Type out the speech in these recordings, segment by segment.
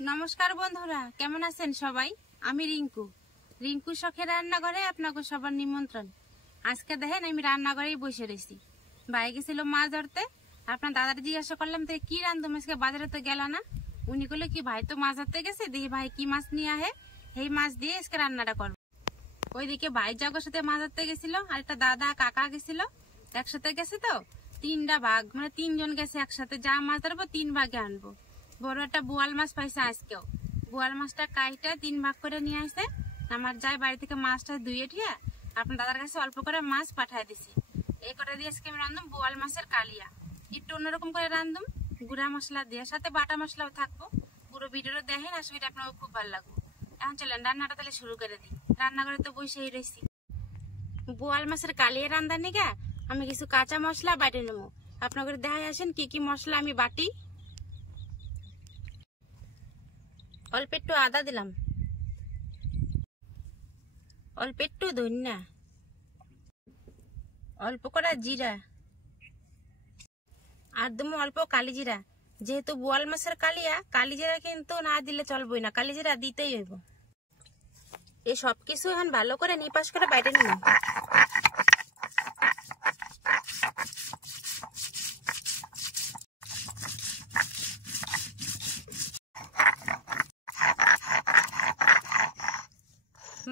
নমস্কার বন্ধুরা, কেমন আছেন সবাই? আমি রিঙ্কু শখের রান্নাঘরে আপনাকে সবার নিমন্ত্রণ। আজকে দেখেন আমি রান্নাঘরেই বসে রয়েছি। ভাই গেছিল মাছ ধরতে। আপনার দাদার জিজ্ঞাসা করলাম তো কি রান্ধুম, আজকে বাজারে তো গেল না। উনি বললো কি ভাই তো মাছ ধরতে গেছে, দেখি ভাই কি মাছ নিয়ে আহে, সেই মাছ দিয়ে আজকে রান্নাটা করবো। ওইদিকে ভাই জগের সাথে মাছ ধরতে গেছিল, আর একটা দাদা কাকা গেছিল, একসাথে গেছে তো তিনটা ভাগ, মানে তিনজন গেছে একসাথে। যা মাছ ধরবো 3 ভাগে আনবো। বড় একটা বোয়াল মাছ পাইছে আজকেও। বোয়াল মাছটা কাইটা 3 ভাগ করে নিয়ে আসে। আমার যাই বাড়ি থেকে মাছটা ধুয়ে ঠিয়া আপনার দাদার কাছে অল্প করে মাছ পাঠায় দিছি। এই কটা দিয়ে আজকে আমি রান্ধুম বোয়াল মাছের কালিয়া। একটু অন্যরকম করে রান্ধুম, গুঁড়া মশলা দিয়ে, সাথে বাটা মশলাও থাকবো। পুরো ভিডিওটা দেখেন, আসলে আপনাকে খুব ভালো লাগবে। এখন চলেন রান্নাটা তাহলে শুরু করে দিই। রান্নাঘরে তো বসেই রয়েছি। বোয়াল মাছের কালিয়া রান্ধার নিগা আমি কিছু কাঁচা মশলা বাটে নেবো। আপনাদের দেখাই আসেন কি কি মশলা আমি বাটি। অল্প একটু আদা দিলাম, অল্প একটু ধনিয়া, অল্প করে জিরা, আর দেবো অল্প কালি জিরা। যেহেতু বোয়াল মাছের কালিয়া, কালি জিরা কিন্তু না দিলে চলবই না, কালি জিরা দিতেই হইব। এই সব কিছু এখন ভালো করে নিপাস করে বাইরে নিলাম।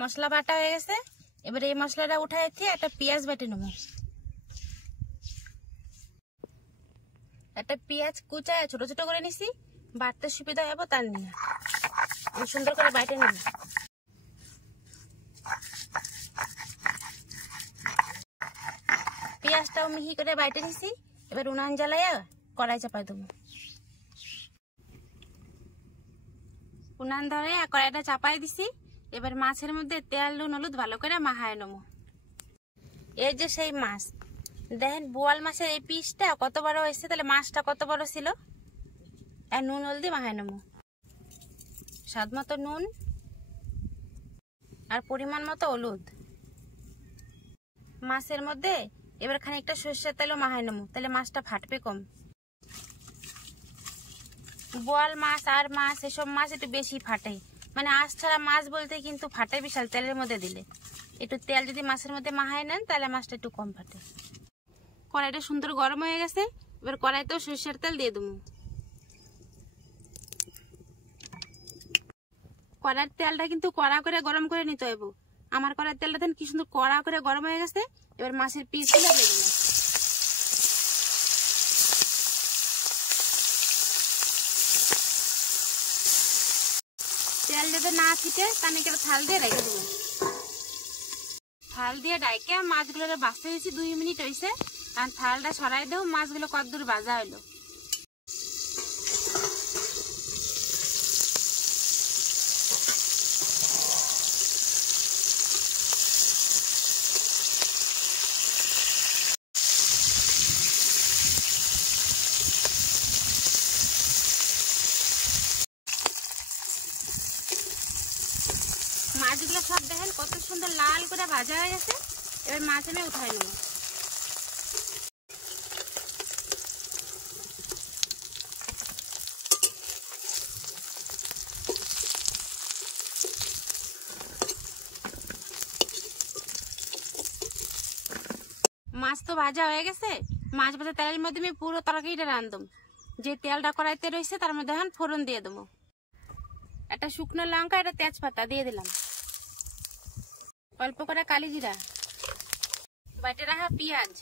মশলা বাটা হয়ে গেছে, এবার এই মশলাটা উঠাই দিয়ে একটা পেঁয়াজ বেটে নেবো। একটা পেঁয়াজ কুচায় ছোট ছোট করে নিছি, বাটতে সুবিধা হবে তার নিয়ে সুন্দর করে বাইটে নেব। পেঁয়াজটাও মিহি করে বাইটে নিছি। এবার উনান জ্বালাইয়া কড়াই চাপাই দেবো। উনান ধরে কড়াইটা চাপাই দিছি। এবার মাছের মধ্যে তেল নুন হলুদ ভালো করে মাখায় নেবো। এই যে সেই মাছ দেখেন, বোয়াল মাছের এই পিসটা কত বড় হয়েছে, তাহলে মাছটা কত বড় ছিল। আর নুন হলদি মাখায় নেবো, স্বাদ মতো নুন আর পরিমাণ মতো হলুদ। মাছের মধ্যে এবার খানিকটা সরষের তেলও মাখায় নেবো, তাহলে মাছটা ফাটবে কম। বোয়াল মাছ আর মাছ এসব মাছ একটু বেশি ফাটে, মানে আঁশ ছাড়া মাছ বলতে কিন্তু ফাটে বিশাল তেলের মধ্যে দিলে। একটু তেল যদি মাছের মধ্যে মাখায় নেন তাহলে মাছটা একটু কম ফাটে। কড়াইটা সুন্দর গরম হয়ে গেছে, এবার কড়াইতেও সরষের তেল দিয়ে দেবো। কড়াইয়ের তেলটা কিন্তু কড়া করে গরম করে নিতে হইব। আমার কড়াইয়ের তেলটা দেন কি সুন্দর কড়া করে গরম হয়ে গেছে। এবার মাছের পিসগুলো দিয়ে দেবো। তেল যাতে না ছিটে তার নাকি থাল দিয়ে রেখে দেবো। থাল দিয়ে ডাইকে মাছগুলো বাঁচতে দিয়েছি, 2 মিনিট হয়েছে। আর থালটা সরাই দেবো, মাছগুলো কতদূর ভাজা হইলো। মাছগুলো সব দেখেন কত সুন্দর লাল করে ভাজা হয়ে গেছে। এবার মাছ আমি উঠাই নেব। মাছ তো ভাজা হয়ে গেছে। মাছ ভাজা তেলের মধ্যে আমি পুরো তরকারিটা রান্ধুম। যে তেলটা কড়াইতে রয়েছে তার মধ্যে এখন ফোড়ন দিয়ে দেবো। একটা শুকনো লঙ্কা, একটা তেজপাতা দিয়ে দিলাম, অল্প করে কালি জিরা, বাইটে রাখা পেঁয়াজ,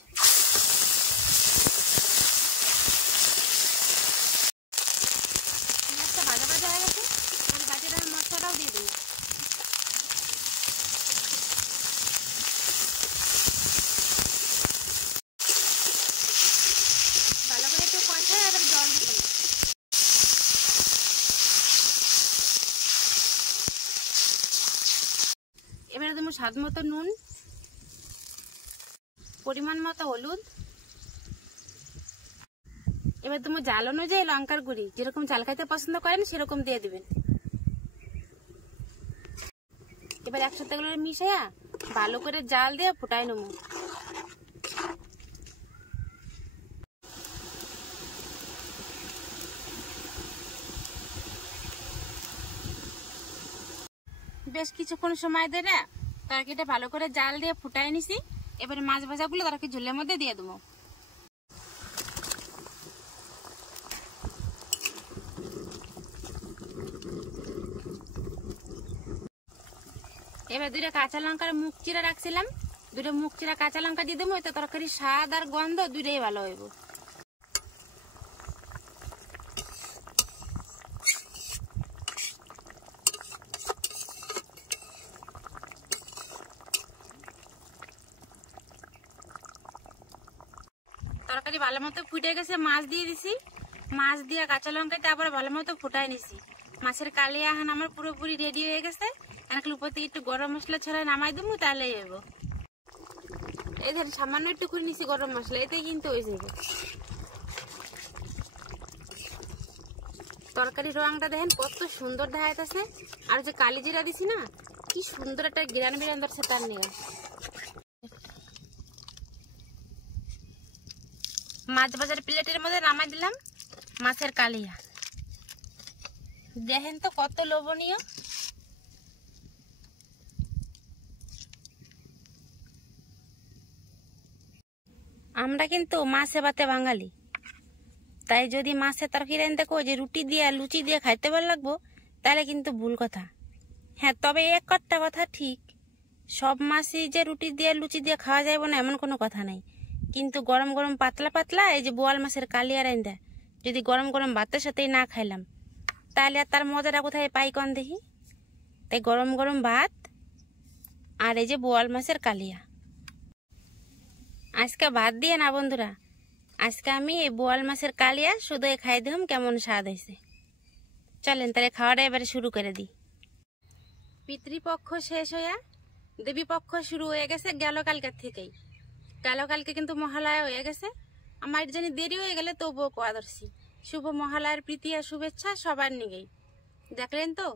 পেঁয়াজটা ভাজা ভাজা হয়ে গেছে। এবার বাইটে রাখা মশলাটাও দিয়ে দেবো। ভালো করে একটু কষায় এবার জল দিয়ে দেবো। এবারে দেবো স্বাদ মতো নুন, পরিমাণ মতো হলুদ। এবার দেবো জাল অনুযায়ী লঙ্কার গুঁড়ি, যেরকম ঝাল খাইতে পছন্দ করেন সেরকম দিয়ে দিবেন। এবার একসাথে এগুলো মিশাইয়া ভালো করে জাল দিয়ে ফুটাই নেবো। বেশ কিছুক্ষণ সময় ধরে তরকারিটা ভালো করে জাল দিয়ে ফুটাই নিছি। এবারে মাছ ভাজাগুলো তরকারি ঝোলের মধ্যে দিয়ে দেবো। এবার 2টা কাঁচা লঙ্কার মুখ চিরা রাখছিলাম, 2টা মুখ চিরা কাঁচা লঙ্কা দিয়ে দেবো। এতে তরকারির স্বাদ আর গন্ধ 2টাই ভালো হইব। তরকারি ভালো মতো ফুটে গেছে, মাছ দিয়ে দিছি। মাছ দিয়ে কাঁচা লঙ্কাতে আবার ভালো মতো ফুটাই নিছি। মাছের কালিয়া এখন আমার পুরোপুরি রেডি হয়ে গেছে। এখন উপর থেকে একটু গরম মশলা ছড়াই নামাই দেবো, তাহলেই হইব। এই ধর সামান্য একটু করে নিছি গরম মশলা, এতেই কিন্তু হয়ে যাবে। তরকারির রংটা দেখেন কত সুন্দর দেখা যাচ্ছে। আর যে কালি জিরা দিছি না, কি সুন্দর একটা গ্রান বিরান ধরছে তার নিয়ে। মাছ ভাজার প্লেটের মধ্যে নামাই দিলাম মাছের কালিয়া। দেখেন তো কত লোভনীয়। আমরা কিন্তু মাছে ভাতে বাঙালি, তাই যদি মাছের তরকারি আনতে কো যে রুটি দিয়ে লুচি দিয়ে খাইতে ভালো লাগবো, তাহলে কিন্তু ভুল কথা। হ্যাঁ, তবে একটা কথা ঠিক, সব মাছই যে রুটি দিয়ে লুচি দিয়ে খাওয়া যাবে না এমন কোনো কথা নাই। কিন্তু গরম গরম পাতলা পাতলা এই যে বোয়াল মাছের কালিয়া রাইন্দা যদি গরম গরম ভাতের সাথেই না খাইলাম, তাহলে আর তার মজাটা কোথায় পাই কন দেখি। তাই গরম গরম ভাত আর এই যে বোয়াল মাছের কালিয়া। আজকে ভাত দিয়ে না বন্ধুরা, আজকে আমি এই বোয়াল মাছের কালিয়া শুধু খাই দিলাম, কেমন স্বাদ হয়েছে। চলেন তাহলে খাওয়াটা এবারে শুরু করে দিই। পিতৃপক্ষ শেষ হইয়া দেবী পক্ষ শুরু হয়ে গেছে গেল কালকের থেকেই। গেল কালকে কিন্তু মহালয়া হয়ে গেছে। আমার জানি দেরি হয়ে গেলে তবুও কোয়া ধরছি। শুভ মহালয়ার প্রীতি আর শুভেচ্ছা সবার নিগেই। দেখলেন তো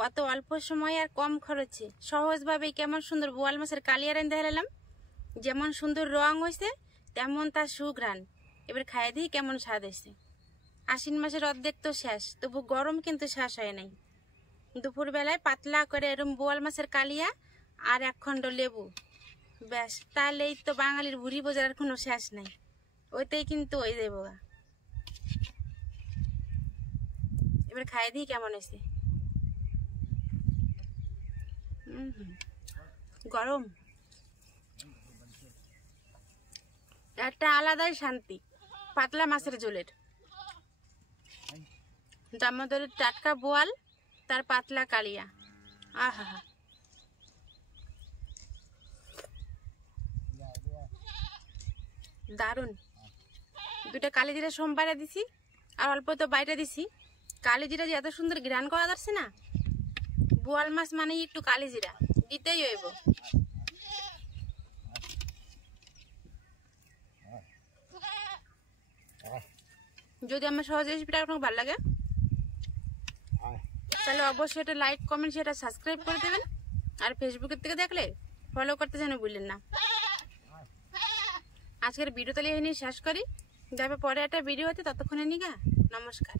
কত অল্প সময় আর কম খরচে সহজভাবে কেমন সুন্দর বোয়াল মাছের কালিয়া রান্না হেলালাম। যেমন সুন্দর রং হয়েছে তেমন তার সুঘ্রাণ। এবার খাই দিই কেমন স্বাদ হয়েছে। আশ্বিন মাসের অর্ধেক তো শেষ, তবু গরম কিন্তু শেষ হয় নাই। দুপুর বেলায় পাতলা করে এরম বোয়াল মাছের কালিয়া আর 1 খণ্ড লেবু, ব্যাস তাহলেই তো বাঙালির ভুড়ি বোঝার কোনো শেষ নাই। ওইতেই কিন্তু ওই যাবো। এবার খাই দিই কেমন হয়েছে। গরম একটা আলাদাই শান্তি পাতলা মাছের ঝোলের। দামোদরের টাটকা বোয়াল তার পাতলা কালিয়া, আহা দারুন। 2টা কালি জিরা সোমবারে দিছি আর অল্প তো বাইরে দিছি। কালি জিরা যে এত সুন্দর ঘ্রাণ করা যাচ্ছে না, বোয়াল মাছ মানে একটু কালি জিরা দিতেই হইব। যদি আমার সহজ রেসিপিটা আপনাকে ভালো লাগে তাহলে অবশ্যই এটা লাইক কমেন্ট সেটা সাবস্ক্রাইব করে দেবেন। আর ফেসবুকের থেকে দেখলে ফলো করতে যেন ভুললেন না। আজকের ভিডিও তাহলে এখানে শেষ করি। যাবে পরে একটা ভিডিও হতে, ততক্ষণে নিগা নমস্কার।